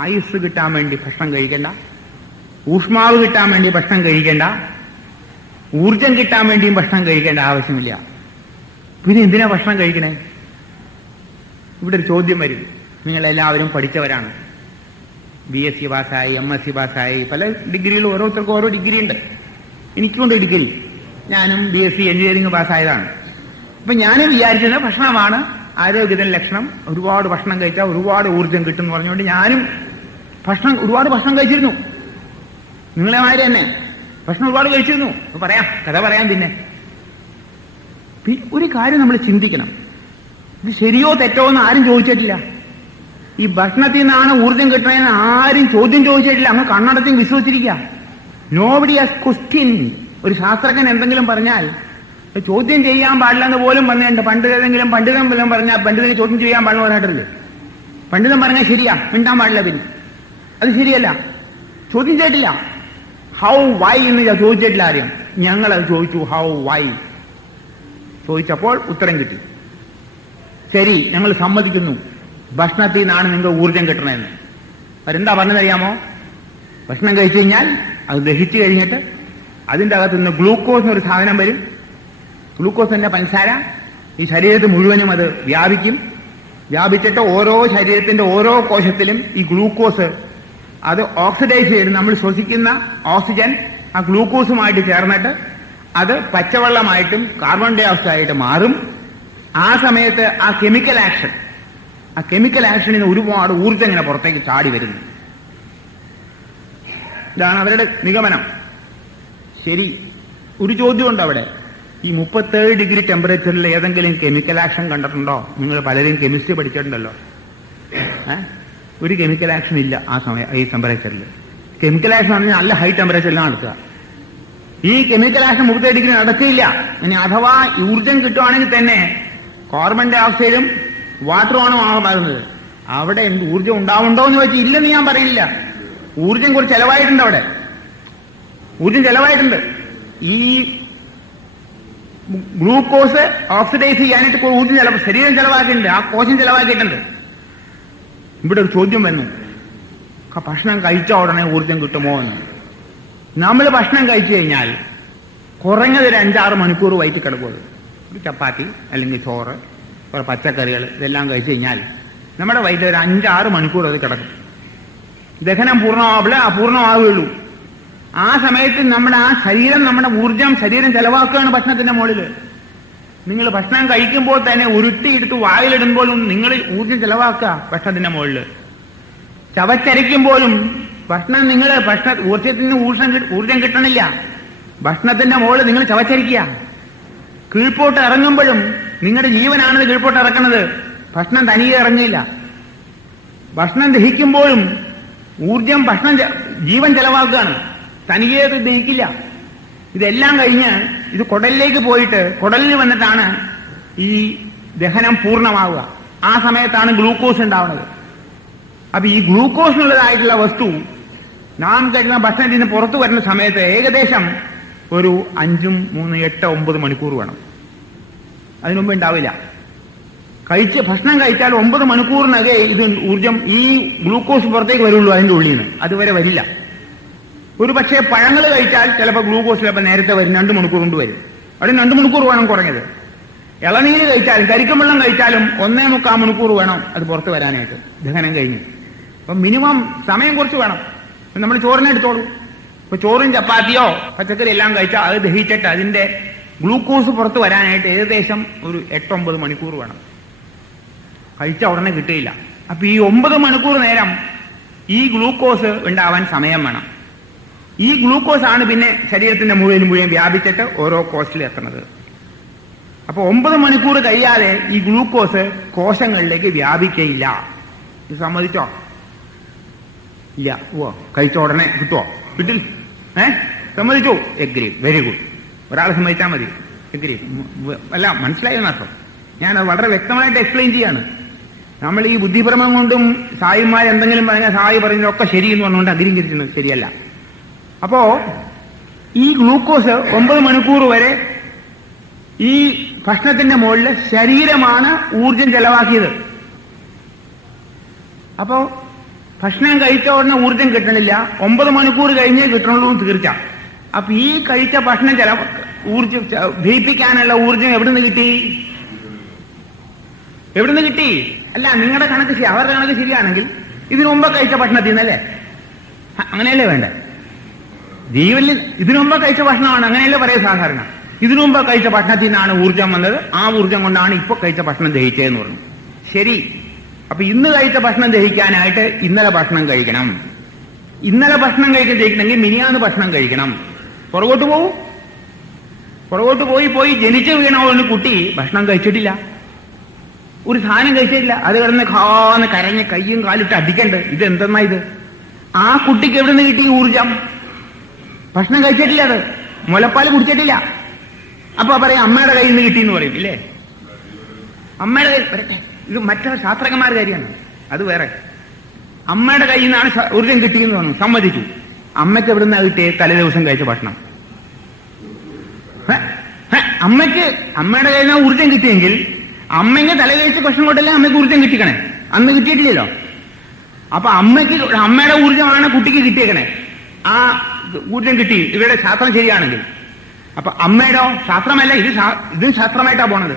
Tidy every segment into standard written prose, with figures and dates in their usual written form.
ആയുസ് കിട്ടാൻ വേണ്ടി ഭക്ഷണം കഴിക്കണ്ട, ഊഷ്മാവ് കിട്ടാൻ വേണ്ടി ഭക്ഷണം കഴിക്കേണ്ട, ഊർജം കിട്ടാൻ വേണ്ടിയും ഭക്ഷണം കഴിക്കേണ്ട ആവശ്യമില്ല. പിന്നെ എന്തിനാ ഭക്ഷണം കഴിക്കണേ? ഇവിടെ ഒരു ചോദ്യം വരും. നിങ്ങളെല്ലാവരും പഠിച്ചവരാണ്, BSc പാസ്സായി, MSc പാസ്സായി, പല ഡിഗ്രികൾ, ഓരോരുത്തർക്കും ഓരോ ഡിഗ്രി ഉണ്ട്. എനിക്കുണ്ട് ഡിഗ്രി, ഞാനും BSc എഞ്ചിനീയറിംഗ് പാസ്സായതാണ്. അപ്പൊ ഞാനും വിചാരിച്ചത് ഭക്ഷണമാണ് ആരോഗ്യത്തിന് ലക്ഷണം, ഒരുപാട് ഭക്ഷണം കഴിച്ചാൽ ഒരുപാട് ഊർജം കിട്ടും എന്ന് പറഞ്ഞുകൊണ്ട് ഞാനും ഒരുപാട് ഭക്ഷണം കഴിച്ചിരുന്നു. നിങ്ങളെ മാതിരി തന്നെ ഭക്ഷണം ഒരുപാട് കഴിച്ചിരുന്നു. കഥ പറയാം. പിന്നെ ഒരു കാര്യം നമ്മൾ ചിന്തിക്കണം, ഇത് ശരിയോ തെറ്റോ എന്ന് ആരും ചോദിച്ചിട്ടില്ല. ഈ ഭക്ഷണത്തിൽ നിന്നാണ് ഊർജം കിട്ടണമെന്ന് ആരും ചോദ്യം ചോദിച്ചിട്ടില്ല. അങ്ങ് കണ്ണടത്തി വിശ്വസിച്ചിരിക്കുക. Nobody has question. ഒരു ശാസ്ത്രജ്ഞൻ എന്തെങ്കിലും പറഞ്ഞാൽ ചോദ്യം ചെയ്യാൻ പാടില്ലെന്ന് പോലും പറഞ്ഞിട്ടുണ്ട്. പണ്ട് ഏതെങ്കിലും പണ്ഡിതൻ വല്ലതും പറഞ്ഞാൽ പണ്ഡിതനെ ചോദ്യം ചെയ്യാൻ പാടില്ല പറഞ്ഞിട്ടില്ലേ? പണ്ഡിതൻ പറഞ്ഞാൽ ശരിയാ, മിണ്ടാൻ പാടില്ല. പിന്നെ അത് ശരിയല്ല, ചോദ്യം ചെയ്തിട്ടില്ല. ഹൗ വൈ എന്ന് ചോദിച്ചിട്ടില്ല ആരും. ഞങ്ങളത് ചോദിച്ചു, ഹൗ വൈ ചോദിച്ചപ്പോൾ ഉത്തരം കിട്ടി. ശരി, ഞങ്ങൾ സമ്മതിക്കുന്നു, ഭക്ഷണത്തിൽ നിന്നാണ് നിങ്ങൾക്ക് ഊർജം കിട്ടണമെന്ന്. അവരെന്താ പറഞ്ഞതറിയാമോ? ഭക്ഷണം കഴിച്ചു കഴിഞ്ഞാൽ അത് ദഹിച്ചു കഴിഞ്ഞിട്ട് അതിൻ്റെ അകത്ത് നിന്ന് ഗ്ലൂക്കോസ് എന്നൊരു സാധനം വരും. ഗ്ലൂക്കോസിന്റെ പഞ്ചസാര ഈ ശരീരത്തിൽ മുഴുവനും അത് വ്യാപിക്കും. വ്യാപിച്ചിട്ട് ഓരോ ശരീരത്തിന്റെ ഓരോ കോശത്തിലും ഈ ഗ്ലൂക്കോസ് അത് ഓക്സിഡൈസ് ചെയ്ത് നമ്മൾ ശ്വസിക്കുന്ന ഓക്സിജൻ ആ ഗ്ലൂക്കോസുമായിട്ട് ചേർന്നിട്ട് അത് പച്ചവെള്ളമായിട്ടും കാർബൺ ഡൈ ഓക്സൈഡായിട്ട് മാറും. ആ സമയത്ത് ആ കെമിക്കൽ ആക്ഷനിൽ നിന്ന് ഒരുപാട് ഊർജ്ജം ഇങ്ങനെ പുറത്തേക്ക് ചാടി വരുന്നു. ഇതാണ് അവരുടെ നിഗമനം. ശരി, ഒരു ചോദ്യമുണ്ട് അവിടെ. ഈ 37 ഡിഗ്രി ടെമ്പറേച്ചറിൽ ഏതെങ്കിലും കെമിക്കൽ ആക്ഷൻ കണ്ടിട്ടുണ്ടോ? നിങ്ങൾ പലരും കെമിസ്ട്രി പഠിച്ചിട്ടുണ്ടല്ലോ. ഒരു കെമിക്കൽ ആക്ഷൻ ഇല്ല ഈ ടെമ്പറേച്ചറിൽ. കെമിക്കൽ ആക്ഷൻ പറഞ്ഞാൽ നല്ല ഹൈ ടെമ്പറേച്ചറിലാണ് നടക്കുക. ഈ കെമിക്കൽ ആക്ഷൻ 37 ഡിഗ്രി നടക്കില്ല. ഇനി അഥവാ ഊർജം കിട്ടുവാണെങ്കിൽ തന്നെ കാർബൺ ഡൈ ഓക്സൈഡും വാട്ടറുമാണ് മാറുന്നത്. അവിടെ ഊർജം ഉണ്ടാവുണ്ടോ എന്ന് വെച്ചാൽ ഇല്ലെന്ന് ഞാൻ പറയില്ല. ഊർജം കുറച്ച് ചെലവായിട്ടുണ്ട്. അവിടെ ഊർജം ചെലവായിട്ടുണ്ട്. ഈ ഗ്ലൂക്കോസ് ഓക്സിഡൈസ് ചെയ്യാനായിട്ട് ഊർജം ശരീരം ചെലവാക്കിയിട്ടുണ്ട്, ആ കോശം ചെലവാക്കിയിട്ടുണ്ട്. ഇവിടെ ഒരു ചോദ്യം വന്നു, ഭക്ഷണം കഴിച്ച ഉടനെ ഊർജം കിട്ടുമോ എന്ന്. നമ്മൾ ഭക്ഷണം കഴിച്ചു കഴിഞ്ഞാൽ കുറഞ്ഞത് ഒരു 5-6 മണിക്കൂർ വയറ്റിൽ കിടക്കും. ഒരു ചപ്പാത്തി അല്ലെങ്കിൽ ചോറ്, കുറെ പച്ചക്കറികൾ ഇതെല്ലാം കഴിച്ചു കഴിഞ്ഞാൽ നമ്മുടെ വയറ്റിൽ ഒരു 5-6 മണിക്കൂർ അത് കിടക്കും. ദഹനം പൂർണ്ണമാവുകയുള്ളൂ. ആ സമയത്ത് നമ്മുടെ നമ്മുടെ ഊർജം ശരീരം ചെലവാക്കുകയാണ് ഭക്ഷണത്തിന്റെ മുകളിൽ. നിങ്ങൾ ഭക്ഷണം കഴിക്കുമ്പോൾ തന്നെ ഉരുട്ടിയെടുത്ത് വായിലിടുമ്പോഴും നിങ്ങൾ ഊർജം ചെലവാക്കുക ഭക്ഷണത്തിന്റെ മുകളിൽ. ചവച്ചരയ്ക്കുമ്പോഴും ഊർജത്തിന് ഊർജം കിട്ടണില്ല. ഭക്ഷണത്തിന്റെ മുകളിൽ നിങ്ങൾ ചവച്ചരിക്കുക. കീഴ്പോട്ട് ഇറങ്ങുമ്പോഴും നിങ്ങളുടെ ജീവനാണ് കീഴ്പോട്ട് ഇറക്കുന്നത്, ഭക്ഷണം തനിയെ ഇറങ്ങില്ല. ഭക്ഷണം ദഹിക്കുമ്പോഴും ജീവൻ ചെലവാക്കുകയാണ്, തനിയെ അത് ദഹിക്കില്ല. ഇതെല്ലാം കഴിഞ്ഞ് ഇത് കുടലിലേക്ക് പോയിട്ട് കുടലിൽ വന്നിട്ടാണ് ഈ ദഹനം പൂർണ്ണമാവുക. ആ സമയത്താണ് ഗ്ലൂക്കോസ് ഉണ്ടാവുന്നത്. അപ്പൊ ഈ ഗ്ലൂക്കോസിനുള്ളതായിട്ടുള്ള വസ്തു നാം കഴിക്കുന്ന ഭക്ഷണത്തിൽ നിന്ന് പുറത്തു വരുന്ന സമയത്ത് ഏകദേശം ഒരു 5, 3, 8, 9 മണിക്കൂർ വേണം. അതിനുമുമ്പ് ഉണ്ടാവില്ല. ഭക്ഷണം കഴിച്ചാൽ 9 മണിക്കൂറിനകെ ഇത് ഊർജം ഈ ഗ്ലൂക്കോസ് പുറത്തേക്ക് വരുള്ളൂ. അതിന്റെ ഉള്ളിൽ നിന്ന് അതുവരെ വരില്ല. ഒരു പക്ഷേ പഴങ്ങൾ കഴിച്ചാൽ ചിലപ്പോൾ ഗ്ലൂക്കോസ് ചിലപ്പോൾ നേരത്തെ വരും, 2 മണിക്കൂർ കൊണ്ട് വരും. അവിടെ 2 മണിക്കൂർ വേണം കുറഞ്ഞത്. ഇളനീര് കഴിച്ചാലും കരിക്കും വെള്ളം കഴിച്ചാലും 1.25 മണിക്കൂർ വേണം അത് പുറത്ത് വരാനായിട്ട് ദഹനം കഴിഞ്ഞ്. അപ്പം മിനിമം സമയം കുറച്ച് വേണം. നമ്മൾ ചോറിനെ എടുത്തോളൂ. ഇപ്പൊ ചോറും ചപ്പാത്തിയോ പച്ചക്കറി എല്ലാം കഴിച്ചാൽ അത് ദഹിച്ചിട്ട് അതിന്റെ ഗ്ലൂക്കോസ് പുറത്ത് വരാനായിട്ട് ഏകദേശം ഒരു 8-9 മണിക്കൂർ വേണം. കഴിച്ച ഉടനെ കിട്ടിയില്ല. അപ്പൊ ഈ 9 മണിക്കൂർ നേരം ഈ ഗ്ലൂക്കോസ് ഉണ്ടാവാൻ സമയം വേണം. ഈ ഗ്ലൂക്കോസ് ആണ് പിന്നെ ശരീരത്തിന്റെ മുഴുവൻ വ്യാപിച്ചിട്ട് ഓരോ കോശത്തിൽ എത്തുന്നത്. അപ്പൊ 9 മണിക്കൂർ കഴിയാതെ ഈ ഗ്ലൂക്കോസ് കോശങ്ങളിലേക്ക് വ്യാപിക്കയില്ല. ഇത് സമ്മതിച്ചോ? ഇല്ല. കഴിച്ച ഉടനെ കിട്ടുമോ? കിട്ടില്ല. സമ്മതിച്ചു? Agree, very good. ഒരാൾ സമ്മതിച്ചാൽ മതി. എഗ്രി. അല്ല, മനസ്സിലായി എന്നർത്ഥം. ഞാനത് വളരെ വ്യക്തമായിട്ട് എക്സ്പ്ലെയിൻ ചെയ്യാണ്. നമ്മൾ ഈ ബുദ്ധിഭ്രമം കൊണ്ടും സായിമാർ എന്തെങ്കിലും പറഞ്ഞാൽ സായി പറയുന്നതൊക്കെ ശരി എന്ന് പറഞ്ഞുകൊണ്ട് അംഗീകരിക്കുന്നത് ശരിയല്ല. അപ്പോ ഈ ഗ്ലൂക്കോസ് 9 മണിക്കൂർ വരെ ഈ ഭക്ഷണത്തിന്റെ മുകളിൽ ശരീരമാണ് ഊർജം ചെലവാക്കിയത്. അപ്പോ ഭക്ഷണം കഴിച്ച ഉടനെ ഊർജം കിട്ടണില്ല, 9 മണിക്കൂർ കഴിഞ്ഞേ കിട്ടണുള്ളൂ തീർച്ച. അപ്പൊ ഈ കഴിച്ച ഭക്ഷണം ചില ഊർജം ദഹിപ്പിക്കാനുള്ള ഊർജം എവിടുന്ന് കിട്ടി? അല്ല, നിങ്ങളുടെ കണക്ക് അവരുടെ കണക്ക് ശരിയാണെങ്കിൽ ഇതിനു മുമ്പ് കഴിച്ച ഭക്ഷണത്തിൽ നിന്നല്ലേ? അങ്ങനെയല്ലേ വേണ്ടേ? ജീവനിൽ ഇതിനു മുമ്പ് കഴിച്ച ഭക്ഷണമാണ്, അങ്ങനെയല്ലേ പറയുക സാധാരണ. ഇതിനു മുമ്പ് കഴിച്ച ഭക്ഷണത്തിൽ നിന്നാണ് ഊർജം വന്നത്, ആ ഊർജം കൊണ്ടാണ് ഇപ്പൊ കഴിച്ച ഭക്ഷണം ദഹിച്ചതെന്ന് പറഞ്ഞു. ശരി. അപ്പൊ ഇന്ന് കഴിച്ച ഭക്ഷണം ദഹിക്കാനായിട്ട് ഇന്നലെ ഭക്ഷണം കഴിക്കണം. ഇന്നലെ ഭക്ഷണം ദഹിക്കണമെങ്കിൽ മിനിയാന്ന് ഭക്ഷണം കഴിക്കണം. പുറകോട്ട് പോയി ജനിച്ചു വീണ ഒരു കുട്ടി ഭക്ഷണം കഴിച്ചിട്ടില്ല, ഒരു സാധനം കഴിച്ചിട്ടില്ല. അത് കിടന്ന് ഖാന്ന് കരഞ്ഞ് കയ്യും കാലിട്ട് അടിക്കണ്ട്. ഇതെന്തെന്നാ ഇത്? ആ കുട്ടിക്ക് എവിടെ നിന്ന് കിട്ടി ഊർജം? ഭക്ഷണം കഴിച്ചിട്ടില്ല, അത് മുലപ്പാൽ കുടിച്ചിട്ടില്ല. അപ്പൊ പറയാം അമ്മയുടെ കയ്യിൽ നിന്ന് കിട്ടിയെന്ന് പറയും, ഇല്ലേ? അമ്മയുടെ കയ്യിൽ വരട്ടെ, ഇത് മറ്റൊരു ശാസ്ത്രജ്ഞന്മാരുടെ കാര്യമാണ്, അത് വേറെ. അമ്മയുടെ കയ്യിൽ നിന്നാണ് ഊർജം കിട്ടിയെന്ന് പറഞ്ഞു, സമ്മതിച്ചു. അമ്മയ്ക്ക് എവിടെ നിന്നാ കിട്ടിയത്? തലേ ദിവസം കഴിച്ച ഭക്ഷണം. അമ്മയ്ക്ക് അമ്മയുടെ കയ്യിൽ നിന്ന് ഊർജം കിട്ടിയെങ്കിൽ അമ്മയ്ക്ക് തല കഴിച്ച ഭക്ഷണം കൊണ്ടല്ലേ അമ്മയ്ക്ക് ഊർജം കിട്ടിക്കണേ? അന്ന് കിട്ടിയിട്ടില്ലല്ലോ. അപ്പൊ അമ്മയുടെ ഊർജമാണ് കുട്ടിക്ക് കിട്ടിയേക്കണേ. ആ ഊർജം കിട്ടി, ഇവരുടെ ശാസ്ത്രം ശരിയാണെങ്കിൽ. അപ്പൊ അമ്മയുടെ ശാസ്ത്രമല്ല, ഇത് ശാസ്ത്രമായിട്ടാ പോണത്.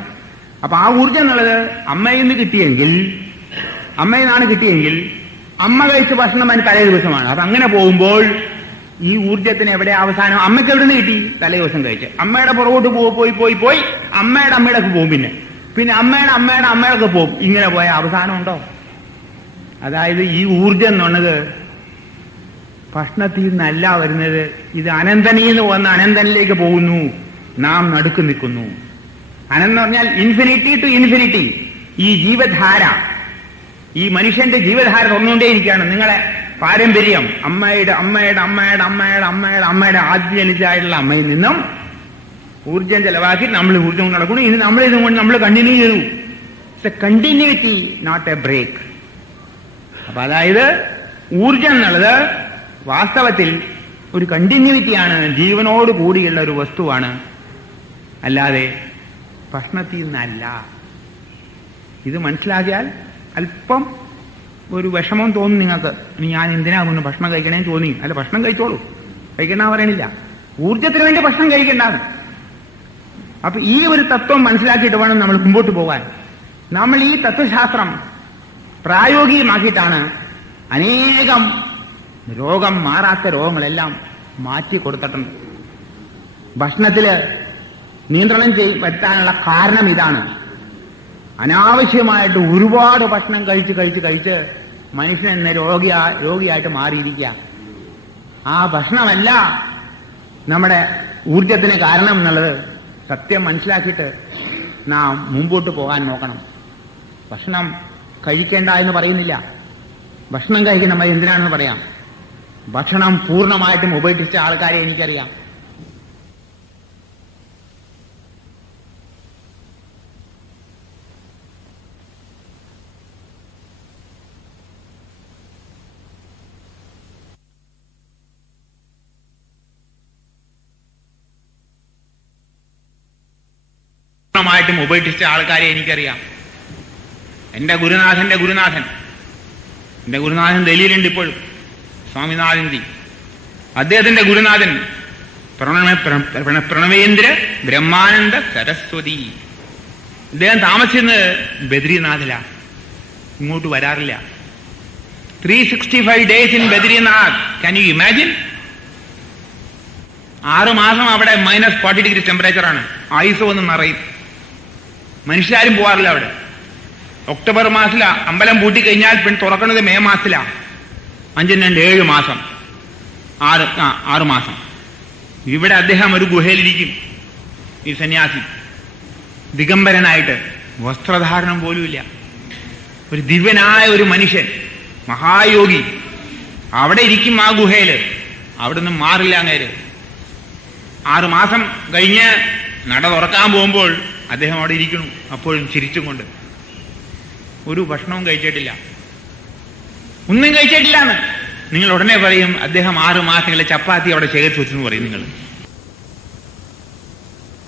അപ്പൊ ആ ഊർജം എന്നുള്ളത് അമ്മയിൽ നിന്ന് കിട്ടിയെങ്കിൽ, അമ്മ കഴിച്ച ഭക്ഷണം അതിന് തലേ ദിവസമാണ്. അപ്പൊ അങ്ങനെ പോകുമ്പോൾ ഈ ഊർജത്തിന് എവിടെ അവസാനം? അമ്മയ്ക്ക് എവിടെ നിന്ന് കിട്ടി? തലേ ദിവസം കഴിച്ച്. അമ്മയുടെ പുറകോട്ട് പോയി അമ്മയുടെ ഒക്കെ പോകും. പിന്നെ അമ്മയുടെ ഒക്കെ പോകും. ഇങ്ങനെ പോയ അവസാനം ഉണ്ടോ? അതായത് ഈ ഊർജം എന്നുള്ളത് ഭക്ഷണത്തിൽ നിന്നല്ല വരുന്നത്. ഇത് അനന്തനിൽ നിന്ന് വന്ന് അനന്തനിലേക്ക് പോകുന്നു, നാം നടുക്ക് നിൽക്കുന്നു. അനന്തം പറഞ്ഞാൽ ഇൻഫിനിറ്റി ടു ഇൻഫിനിറ്റി. ഈ ജീവധാര, ഈ മനുഷ്യന്റെ ജീവധാര തുറന്നുകൊണ്ടേയിരിക്കുകയാണ്. നിങ്ങളെ പാരമ്പര്യം അമ്മയുടെ ആദ്യം ജനിച്ചായിട്ടുള്ള അമ്മയിൽ നിന്നും ഊർജം ചെലവാക്കി നമ്മൾ ഊർജം നടക്കുന്നു. ഇനി നമ്മളിതും കൊണ്ട് നമ്മൾ കണ്ടിന്യൂ ചെയ്തു. It's a continuity, not a break. അപ്പൊ അതായത് ഊർജം എന്നുള്ളത് വാസ്തവത്തിൽ ഒരു കണ്ടിന്യൂറ്റിയാണ്, ജീവനോട് കൂടിയുള്ള ഒരു വസ്തുവാണ്, അല്ലാതെ ഭക്ഷണത്തിൽ നിന്നല്ല. ഇത് മനസ്സിലാക്കിയാൽ അല്പം ഒരു വിഷമം തോന്നും നിങ്ങൾക്ക്. ഞാൻ എന്തിനാ ഒന്ന് ഭക്ഷണം കഴിക്കണേന്ന് തോന്നി. അല്ല, ഭക്ഷണം കഴിച്ചോളൂ, കഴിക്കണ്ട പറയണില്ല. ഊർജത്തിന് വേണ്ടി ഭക്ഷണം കഴിക്കണ്ടാണ്. അപ്പൊ ഈ ഒരു തത്വം മനസ്സിലാക്കിയിട്ട് വേണം നമ്മൾ മുമ്പോട്ട് പോകാൻ. നമ്മൾ ഈ തത്വശാസ്ത്രം പ്രായോഗികമാക്കിയിട്ടാണ് അനേകം മാറാത്ത രോഗങ്ങളെല്ലാം മാറ്റി കൊടുത്തിട്ടുണ്ട്. ഭക്ഷണത്തില് നിയന്ത്രണം വരുത്താനുള്ള കാരണം ഇതാണ്. അനാവശ്യമായിട്ട് ഒരുപാട് ഭക്ഷണം കഴിച്ച് മനുഷ്യൻ എന്ന രോഗിയായിട്ട് മാറിയിരിക്കുക. ആ ഭക്ഷണമല്ല നമ്മുടെ ഊർജത്തിന് കാരണം എന്നുള്ളത് സത്യം മനസ്സിലാക്കിയിട്ട് നാം മുമ്പോട്ട് പോകാൻ നോക്കണം. ഭക്ഷണം കഴിക്കേണ്ട എന്ന് പറയുന്നില്ല, ഭക്ഷണം കഴിക്കണം. എന്തിനാണെന്ന് പറയാം. ഭക്ഷണം പൂർണ്ണമായിട്ടും ഉപേക്ഷിച്ച ആൾക്കാരെ എനിക്കറിയാം. പൂർണ്ണമായിട്ടും ഉപേക്ഷിച്ച ആൾക്കാരെ എനിക്കറിയാം. എന്റെ ഗുരുനാഥൻ ഡൽഹിയിലുണ്ട് ഇപ്പോഴും, സ്വാമിനാഥൻജി. അദ്ദേഹത്തിന്റെ ഗുരുനാഥൻ പ്രണവേന്ദ്ര ബ്രഹ്മാനന്ദ സരസ്വതി. അദ്ദേഹം താമസിക്കുന്നത് ബദ്രീനാഥിലാണ്, ഇങ്ങോട്ട് വരാറില്ല. 365 days in Badrinath. Can you imagine? 6 മാസം അവിടെ -40 ഡിഗ്രി ടെമ്പറേച്ചറാണ്. ആയുസ് വന്ന് നിറയും. മനുഷ്യരാരും പോവാറില്ല അവിടെ. ഒക്ടോബർ മാസത്തിലാ അമ്പലം പൂട്ടിക്കഴിഞ്ഞാൽ പിന്നെ തുറക്കുന്നത് മെയ് മാസത്തിലാ. 5-2 മാസം, 6 മാസം. ഇവിടെ അദ്ദേഹം ഒരു ഗുഹയിലിരിക്കും, ഈ സന്യാസി, ദിഗംബരനായിട്ട്, വസ്ത്രധാരണം പോലുമില്ല. ഒരു ദിവ്യനായ ഒരു മനുഷ്യൻ, മഹായോഗി, അവിടെ ഇരിക്കും ആ ഗുഹയില്. അവിടെ നിന്നും മാറില്ല അങ്ങേര്. 6 മാസം കഴിഞ്ഞ് നട തുറക്കാൻ പോകുമ്പോൾ അദ്ദേഹം അവിടെ ഇരിക്കണം, അപ്പോഴും ചിരിച്ചും കൊണ്ട്. ഒരു ഭക്ഷണവും കഴിച്ചിട്ടില്ല, ഒന്നും കഴിച്ചിട്ടില്ലാന്ന്. നിങ്ങൾ ഉടനെ പറയും അദ്ദേഹം 6 മാസങ്ങളെ ചപ്പാത്തി അവിടെ ശേഖരിച്ചു വെച്ചെന്ന് പറയും. നിങ്ങൾ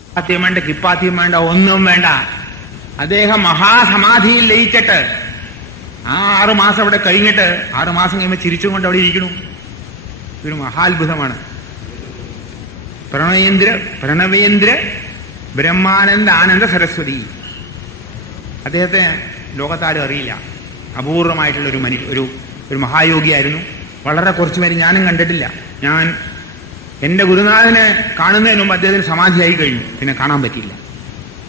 ചപ്പാത്തിയും വേണ്ട, കിപ്പാത്തിയും വേണ്ട, ഒന്നും വേണ്ട. അദ്ദേഹം മഹാസമാധിയിൽ ലയിച്ചിട്ട് ആ 6 മാസം അവിടെ കഴിഞ്ഞിട്ട് 6 മാസം കഴിയുമ്പോൾ ചിരിച്ചുകൊണ്ട് അവിടെ ഇരിക്കണു. ഇതൊരു മഹാത്ഭുതമാണ്. പ്രണവേന്ദ്ര ബ്രഹ്മാനന്ദ ആനന്ദ സരസ്വതി. അദ്ദേഹത്തെ ലോകത്താരും അറിയില്ല. അപൂർവമായിട്ടുള്ള ഒരു മഹായോഗിയായിരുന്നു. വളരെ കുറച്ചു പേര് ഞാനും കണ്ടിട്ടില്ല. ഞാൻ എന്റെ ഗുരുനാഥനെ കാണുന്നതിന് മുമ്പ് അദ്ദേഹത്തിന് സമാധിയായി കഴിഞ്ഞു. പിന്നെ കാണാൻ പറ്റിയില്ല.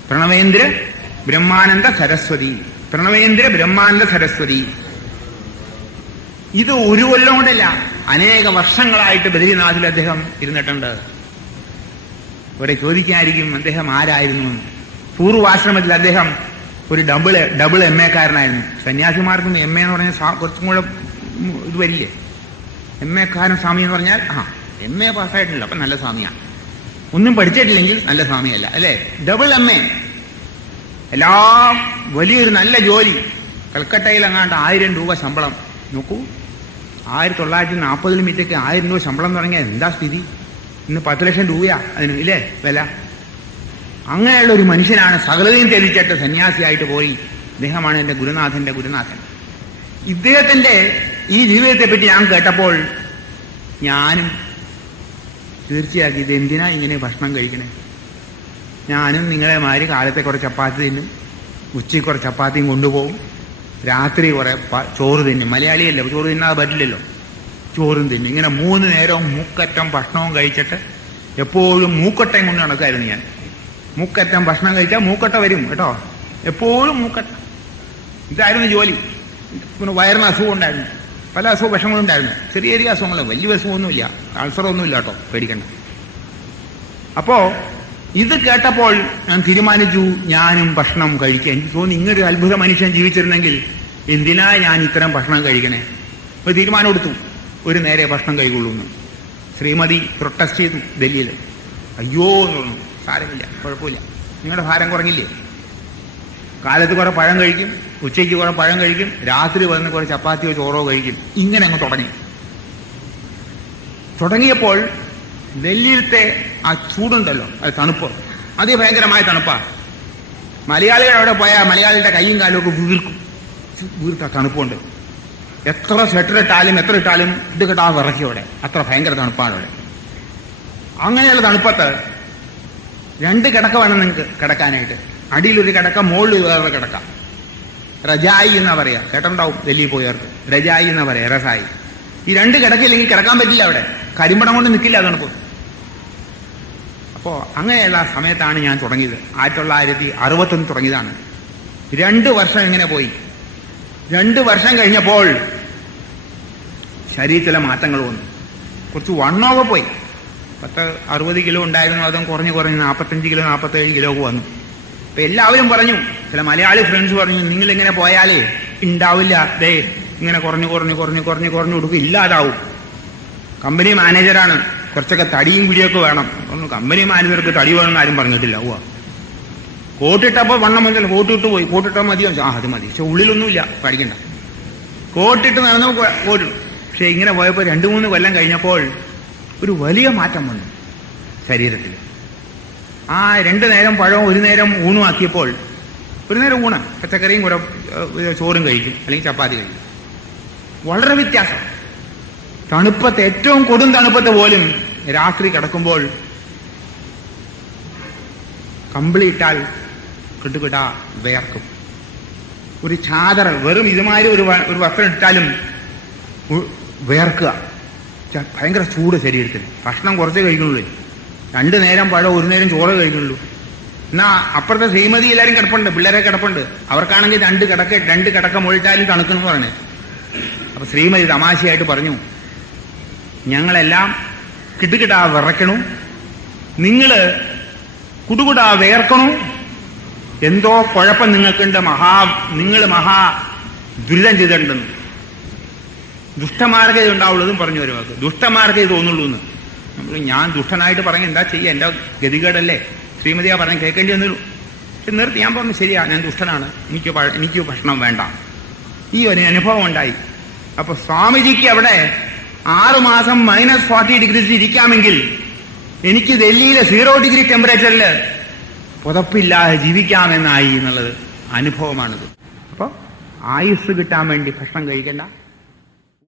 പ്രണവേന്ദ്ര ബ്രഹ്മാനന്ദ സരസ്വതി. പ്രണവേന്ദ്ര ബ്രഹ്മാനന്ദ സരസ്വതി. ഇത് ഒരു കൊല്ലം കൊണ്ടല്ല, അനേക വർഷങ്ങളായിട്ട് ബദ്രീനാഥിൽ അദ്ദേഹം ഇരുന്നിട്ടുണ്ട്. ഇവിടെ ചോദിക്കായിരിക്കും അദ്ദേഹം ആരായിരുന്നു. പൂർവാശ്രമത്തിൽ അദ്ദേഹം ഒരു ഡബിൾ MA കാരനായിരുന്നു. സന്യാസിമാർക്കും MA എന്ന് പറഞ്ഞാൽ കുറച്ചും കൂടെ ഇത് വരില്ലേ. MA കാരൻ സ്വാമി എന്ന് പറഞ്ഞാൽ MA പാസ്സായിട്ടില്ല, അപ്പൊ നല്ല സ്വാമിയാണ്. ഒന്നും പഠിച്ചിട്ടില്ലെങ്കിൽ നല്ല സ്വാമിയല്ല, അല്ലേ? ഡബിൾ MA, എല്ലാം വലിയൊരു നല്ല ജോലി. കൽക്കട്ടയിൽ അങ്ങാണ്ട് 1000 രൂപ ശമ്പളം. നോക്കൂ, 1940 മിറ്റയ്ക്ക് 1000 രൂപ ശമ്പളം തുടങ്ങിയ എന്താ സ്ഥിതി? ഇന്ന് 10 ലക്ഷം രൂപയാ അതിന്, ഇല്ലേ വില? അങ്ങനെയുള്ള ഒരു മനുഷ്യനാണ് സകലതയും ത്യജിച്ചിട്ട് സന്യാസിയായിട്ട് പോയി. അദ്ദേഹമാണ് എന്റെ ഗുരുനാഥന്റെ ഗുരുനാഥൻ. ഇദ്ദേഹത്തിന്റെ ഈ ജീവിതത്തെപ്പറ്റി ഞാൻ കേട്ടപ്പോൾ ഞാനും തീർച്ചയാക്കി ഇത് എന്തിനാ ഇങ്ങനെ ഭക്ഷണം കഴിക്കണേ? ഞാനും നിങ്ങളെ മാതിരി കാലത്തെ കുറച്ച് ചപ്പാത്തി തിന്നും, ഉച്ചയ്ക്ക് കുറച്ച് ചപ്പാത്തിയും കൊണ്ടുപോകും, രാത്രി കുറെ ചോറ് തിന്നും. മലയാളിയല്ലേ, ചോറ് തിന്നാതെ പറ്റില്ലല്ലോ. ചോറും തിന്നും. ഇങ്ങനെ 3 നേരവും മൂക്കറ്റം ഭക്ഷണവും കഴിച്ചിട്ട് എപ്പോഴും മൂക്കട്ടയും കൊണ്ട് നടക്കായിരുന്നു ഞാൻ. മൂക്കറ്റം ഭക്ഷണം കഴിച്ചാൽ മൂക്കട്ട വരും കേട്ടോ, എപ്പോഴും മൂക്കട്ട. ഇതായിരുന്നു ജോലി. പിന്നെ വയറിന് അസുഖം ഉണ്ടായിരുന്നു, പല വിഷമങ്ങളും ഉണ്ടായിരുന്നു. ചെറിയ ചെറിയ അസുഖങ്ങൾ, വലിയ അസുഖമൊന്നുമില്ല, അൾസറൊന്നുമില്ല കേട്ടോ, പേടിക്കണ്ട. അപ്പോ ഇത് കേട്ടപ്പോൾ ഞാൻ തീരുമാനിച്ചു ഞാനും ഭക്ഷണം കഴിക്കാൻ. എനിക്ക് തോന്നി ഇങ്ങനൊരു അത്ഭുത മനുഷ്യൻ ജീവിച്ചിരുന്നെങ്കിൽ എന്തിനാ ഞാൻ ഇത്തരം ഭക്ഷണം കഴിക്കണേ? ഒരു തീരുമാനം എടുത്തു, ഒരു നേരെ ഭക്ഷണം കഴിക്കുള്ളൂ എന്ന്. ശ്രീമതി പ്രൊട്ടസ്റ്റ് ചെയ്തു ഡൽഹിയിൽ. അയ്യോ എന്ന് പറഞ്ഞു, സാരമില്ല, കുഴപ്പമില്ല, നിങ്ങളുടെ ഭാരം കുറഞ്ഞില്ലേ? കാലത്ത് കുറെ പഴം കഴിക്കും, ഉച്ചയ്ക്ക് കുറെ പഴം കഴിക്കും, രാത്രി വന്ന് കുറെ ചപ്പാത്തിയോ ചോറോ കഴിക്കും. ഇങ്ങനെ അങ്ങ് തുടങ്ങിയപ്പോൾ ഡൽഹിയിലത്തെ ആ ചൂടുണ്ടല്ലോ, അത് തണുപ്പ്, അതിഭയങ്കരമായ തണുപ്പാണ്. മലയാളികൾ അവിടെ പോയാൽ മലയാളികളുടെ കൈയും കാലും ഒക്കെ വീർത്ത തണുപ്പുണ്ട്. എത്ര സ്വെറ്റർ ഇട്ടാലും എത്ര ഇട്ടാലും ഇത് കിട്ടാ വിറക്കി അവിടെ, അത്ര ഭയങ്കര തണുപ്പാണ് അവിടെ. അങ്ങനെയുള്ള തണുപ്പത്ത് 2 കിടക്ക വേണം നിങ്ങൾക്ക് കിടക്കാനായിട്ട്. അടിയിലൊരു കിടക്ക, മുകളിൽ വേറെ കിടക്ക. റജായി എന്നാ പറയാ, കേട്ടിട്ടുണ്ടാവും ഡൽഹിയിൽ പോയവർക്ക്. റജായി എന്നാ പറയാ, റസായി. ഈ 2 കിടക്കില്ലെങ്കിൽ കിടക്കാൻ പറ്റില്ല അവിടെ, കരിമ്പടം കൊണ്ട് നിൽക്കില്ല തണുപ്പ്. അപ്പോ അങ്ങനെയുള്ള സമയത്താണ് ഞാൻ തുടങ്ങിയത്. 1961 തുടങ്ങിയതാണ്. 2 വർഷം ഇങ്ങനെ പോയി. 2 വർഷം കഴിഞ്ഞപ്പോൾ ശരീരത്തിലെ മാറ്റങ്ങൾ വന്നു. കുറച്ച് വണ്ണമൊക്കെ പോയി. 60 കിലോ ഉണ്ടായിരുന്നു, അതും കുറഞ്ഞ് 45 കിലോ 47 കിലോ ഒക്കെ വന്നു. അപ്പൊ എല്ലാവരും പറഞ്ഞു, ചില മലയാളി ഫ്രണ്ട്സ് പറഞ്ഞു, നിങ്ങൾ ഇങ്ങനെ പോയാലേ ഉണ്ടാവില്ല, ദേ ഇങ്ങനെ കുറഞ്ഞു കൊടുക്കും, ഇല്ലാതാവും. കമ്പനി മാനേജറാണ്, കുറച്ചൊക്കെ തടിയും പിടിയൊക്കെ വേണം. കമ്പനി മാനേജർക്ക് തടി വേണമെന്ന് ആരും പറഞ്ഞിട്ടില്ല. കോട്ടിട്ടപ്പോ വണ്ണം മുതൽ കോട്ടിട്ട് പോയി. കോട്ടിട്ടാൽ മതിയോ? അത് മതി. പക്ഷെ ഉള്ളിലൊന്നുമില്ല, പഠിക്കണ്ട. കോട്ടിട്ട് നടന്നു കോട്ടിട്ടു. പക്ഷെ ഇങ്ങനെ പോയപ്പോൾ 2-3 കൊല്ലം കഴിഞ്ഞപ്പോൾ ഒരു വലിയ മാറ്റം വന്നു ശരീരത്തിൽ. ആ 2 നേരം പഴവും 1 നേരം ഊണും ആക്കിയപ്പോൾ, 1 നേരം ഊണ് പച്ചക്കറിയും കുറെ ചോറും കഴിക്കും, അല്ലെങ്കിൽ ചപ്പാത്തി കഴിക്കും. വളരെ വ്യത്യാസം. തണുപ്പത്ത്, ഏറ്റവും കൊടും തണുപ്പത്ത് പോലും രാത്രി കിടക്കുമ്പോൾ കമ്പിളിയിട്ടാൽ കിട്ടുകിട്ടാ വേർക്കും. ഒരു ചാദർ, വെറും ഇതുമാതിരി ഒരു വസ്ത്രം ഇട്ടാലും വേർക്കുക. ഭയങ്കര ചൂട് ശരീരത്തിൽ. ഭക്ഷണം കുറച്ചേ കഴിക്കുന്നുള്ളൂ. 2 നേരം പഴം 1 നേരം ചോറ് കഴിക്കുന്നുള്ളൂ. എന്നാ അപ്പുറത്തെ ശ്രീമതി എല്ലാവരും കിടപ്പുണ്ട്, പിള്ളേരെ കിടപ്പുണ്ട്. അവർക്കാണെങ്കിൽ 2 കിടക്ക മുഴിട്ടാലും തണുക്കുന്നു പറഞ്ഞേ. അപ്പൊ ശ്രീമതി തമാശയായിട്ട് പറഞ്ഞു, ഞങ്ങളെല്ലാം കിട്ടുകിട്ടാ വിറയ്ക്കണു, നിങ്ങള് കുടുകുടാ വേർക്കണു, എന്തോ കുഴപ്പം നിങ്ങൾക്കുണ്ട്, നിങ്ങൾ മഹാ ദുരിതം ചെയ്തിട്ടുണ്ടെന്ന്. ദുഷ്ടമാർഗേ ഉണ്ടാവുള്ളതും പറഞ്ഞു ഒരു വാക്ക്. ദുഷ്ടമാർഗേ തോന്നുള്ളൂ എന്ന്. ഞാൻ ദുഷ്ടനായിട്ട് പറഞ്ഞ എന്താ ചെയ്യുക, എന്റെ ഗതികേടല്ലേ. ശ്രീമതിയാ പറഞ്ഞ് കേൾക്കേണ്ടി വന്നുള്ളൂ. പക്ഷെ നിർത്തി ഞാൻ പറഞ്ഞു, ശരിയാ, ഞാൻ ദുഷ്ടനാണ്, എനിക്ക് ഭക്ഷണം വേണ്ട. ഈ ഒരു അനുഭവം ഉണ്ടായി. അപ്പൊ സ്വാമിജിക്ക് അവിടെ 6 മാസം -40 ഡിഗ്രി ഇരിക്കാമെങ്കിൽ എനിക്ക് ഡൽഹിയിലെ 0 ഡിഗ്രി ടെമ്പറേച്ചറിൽ പുതപ്പില്ലാതെ ജീവിക്കാമെന്നായി എന്നുള്ളത് അനുഭവമാണിത്. അപ്പൊ ആയുസ് കിട്ടാൻ വേണ്ടി ഭക്ഷണം കഴിക്കണ്ട.